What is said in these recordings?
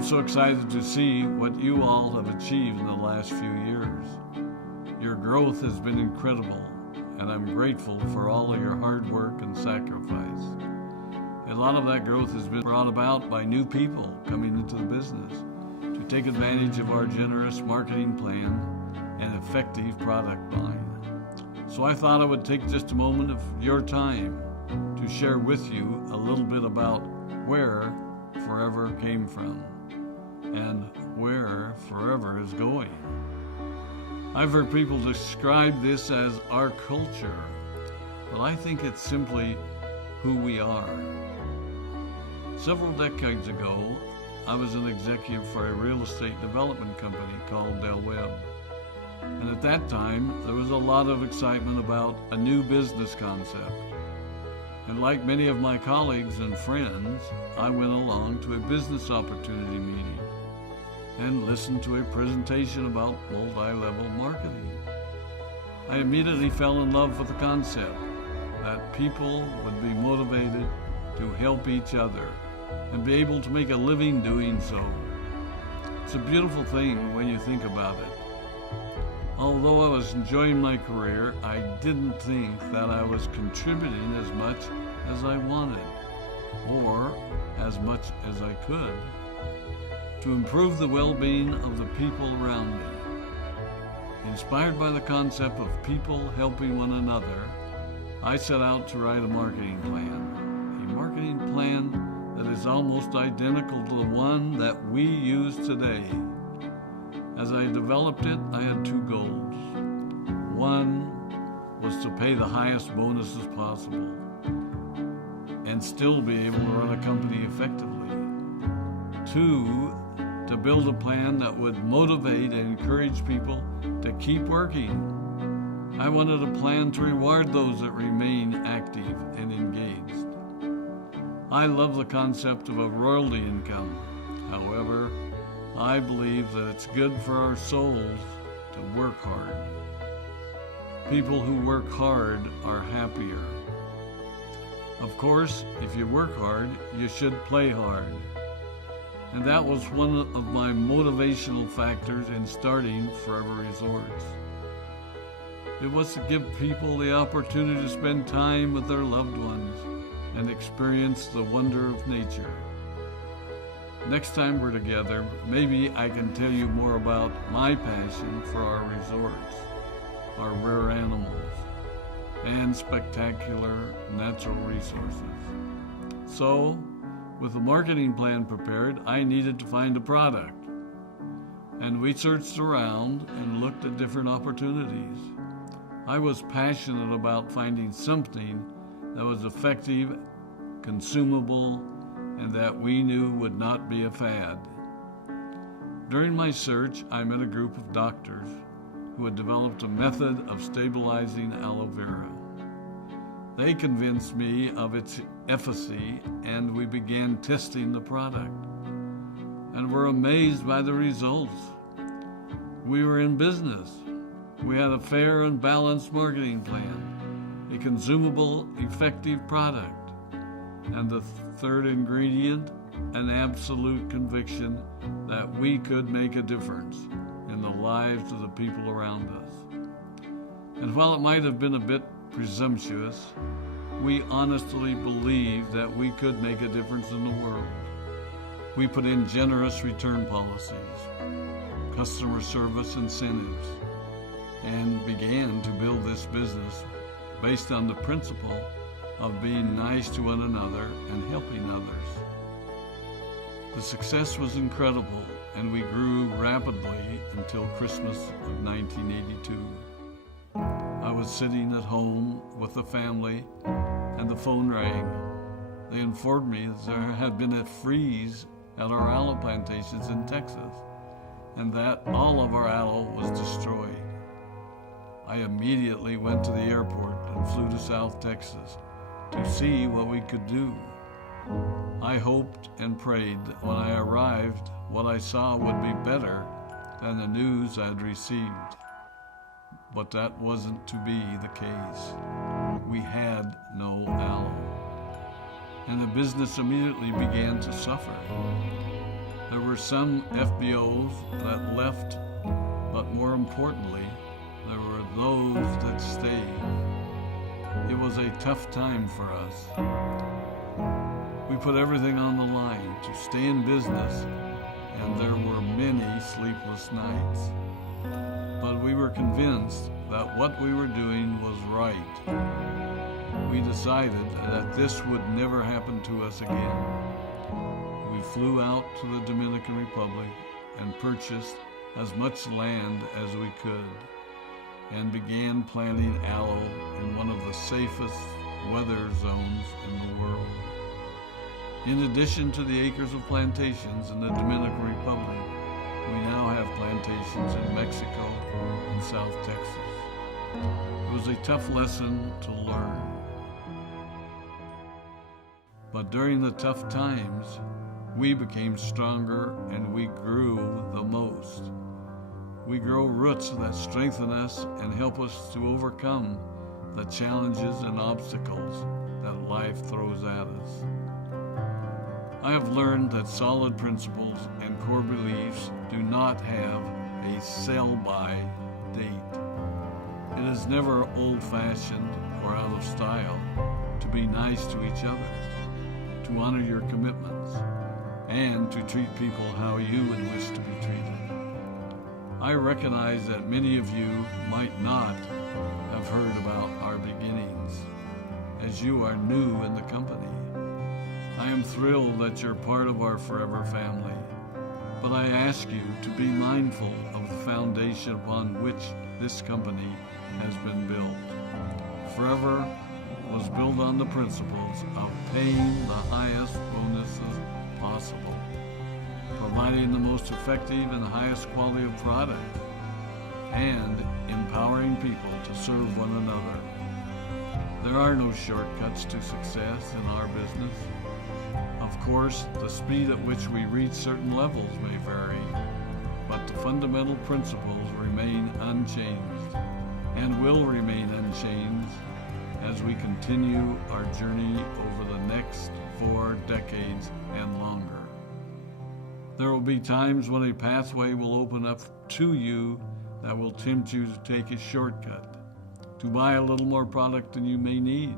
I'm so excited to see what you all have achieved in the last few years. Your growth has been incredible, and I'm grateful for all of your hard work and sacrifice. A lot of that growth has been brought about by new people coming into the business to take advantage of our generous marketing plan and effective product line. So I thought I would take just a moment of your time to share with you a little bit about where Forever came from and where Forever is going. I've heard people describe this as our culture, but I think it's simply who we are. Several decades ago, I was an executive for a real estate development company called Aloe. And at that time, there was a lot of excitement about a new business concept. And like many of my colleagues and friends, I went along to a business opportunity meeting and listened to a presentation about multi-level marketing. I immediately fell in love with the concept that people would be motivated to help each other and be able to make a living doing so. It's a beautiful thing when you think about it. Although I was enjoying my career, I didn't think that I was contributing as much as I wanted, or as much as I could, to improve the well-being of the people around me. Inspired by the concept of people helping one another, I set out to write a marketing plan that is almost identical to the one that we use today. As I developed it, I had two goals. One was to pay the highest bonuses possible and still be able to run a company effectively. Two, to build a plan that would motivate and encourage people to keep working. I wanted a plan to reward those that remain active and engaged. I love the concept of a royalty income. However, I believe that it's good for our souls to work hard. People who work hard are happier. Of course, if you work hard, you should play hard. And that was one of my motivational factors in starting Forever Resorts. It was to give people the opportunity to spend time with their loved ones and experience the wonder of nature. Next time we're together, maybe I can tell you more about my passion for our resorts, our rare animals, and spectacular natural resources. So, with the marketing plan prepared, I needed to find a product. And we searched around and looked at different opportunities. I was passionate about finding something that was effective, consumable, and that we knew would not be a fad. During my search, I met a group of doctors who had developed a method of stabilizing aloe vera. They convinced me of its efficacy, and we began testing the product, and were amazed by the results. We were in business. We had a fair and balanced marketing plan, a consumable, effective product, and the third ingredient, an absolute conviction that we could make a difference in the lives of the people around us. And while it might have been a bit presumptuous, we honestly believed that we could make a difference in the world. We put in generous return policies, customer service incentives, and began to build this business based on the principle of being nice to one another and helping others. The success was incredible, and we grew rapidly until Christmas of 1982. I was sitting at home with the family, and the phone rang. They informed me that there had been a freeze at our aloe plantations in Texas, and that all of our aloe was destroyed. I immediately went to the airport and flew to South Texas to see what we could do. I hoped and prayed that when I arrived, what I saw would be better than the news I had received. But that wasn't to be the case. We had no aloe, and the business immediately began to suffer. There were some FBOs that left, but more importantly, there were those that stayed. It was a tough time for us. We put everything on the line to stay in business, and there were many sleepless nights. But we were convinced that what we were doing was right. We decided that this would never happen to us again. We flew out to the Dominican Republic and purchased as much land as we could and began planting aloe in one of the safest weather zones in the world. In addition to the acres of plantations in the Dominican Republic, we now have plantations in Mexico and South Texas. It was a tough lesson to learn. But during the tough times, we became stronger and we grew the most. We grow roots that strengthen us and help us to overcome the challenges and obstacles that life throws at us. I have learned that solid principles and core beliefs do not have a sell-by date. It is never old-fashioned or out of style to be nice to each other, to honor your commitments, and to treat people how you would wish to be treated. I recognize that many of you might not have heard about our beginnings, as you are new in the company. I am thrilled that you're part of our forever family, but I ask you to be mindful of the foundation upon which this company has been built. Forever was built on the principles of paying the highest bonuses possible, providing the most effective and highest quality of product, and empowering people to serve one another. There are no shortcuts to success in our business. Of course, the speed at which we reach certain levels may vary, but the fundamental principles remain unchanged and will remain unchanged as we continue our journey over the next 4 decades and longer. There will be times when a pathway will open up to you that will tempt you to take a shortcut, to buy a little more product than you may need,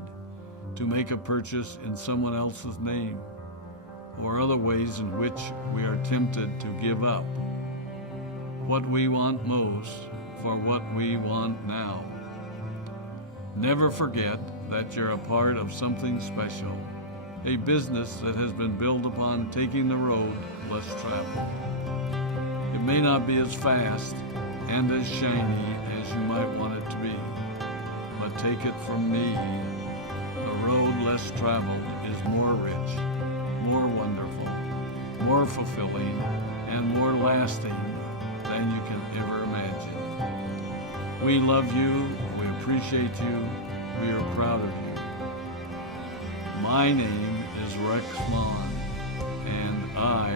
to make a purchase in someone else's name, or other ways in which we are tempted to give up what we want most for what we want now. Never forget that you're a part of something special, a business that has been built upon taking the road less traveled. It may not be as fast and as shiny as you might want it to be, but take it from me, the road less traveled is more rich, more wonderful, more fulfilling, and more lasting than you can ever imagine. We love you, we appreciate you, we are proud of you. My name is Rex Maughan, and I